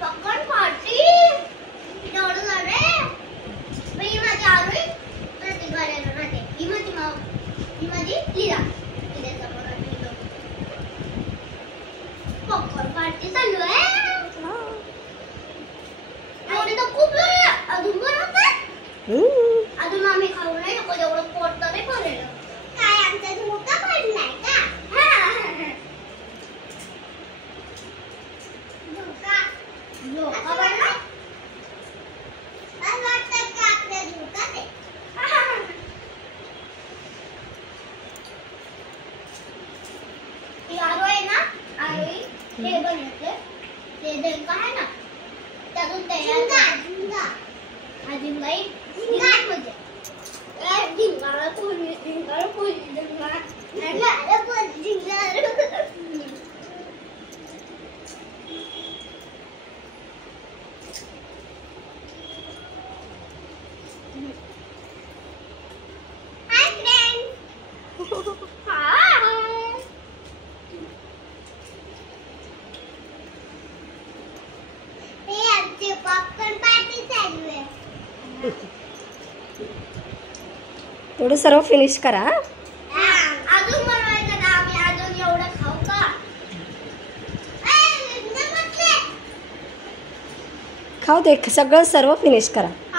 popcorn party एवढं झालंय मी माझी आरोही प्रतिभाला राहते ही माझी लीला पॉपकॉर्न पार्टी चालू आहे एवढी तर खूप अजून बनवतात अजून आम्ही खाऊ नाही नको एवढं पोट तर नाही भरलेलं काय आमचा धोका पडलाय का धोका पडलाय असं वाटतं की आपल्या धोकाच आहे आरो आहे ना आई हे बनवते ते झिंगा आहे ना त्यातून तयार झिंगाई म्हणजे झिंगाला कोणी पॉपकॉर्न पार्टी चालू आहे तेवढं सर्व फिनिश करा अजून बनवायचं ना आम्ही अजून एवढं खाऊ का खाऊ दे सगळं सर्व फिनिश करा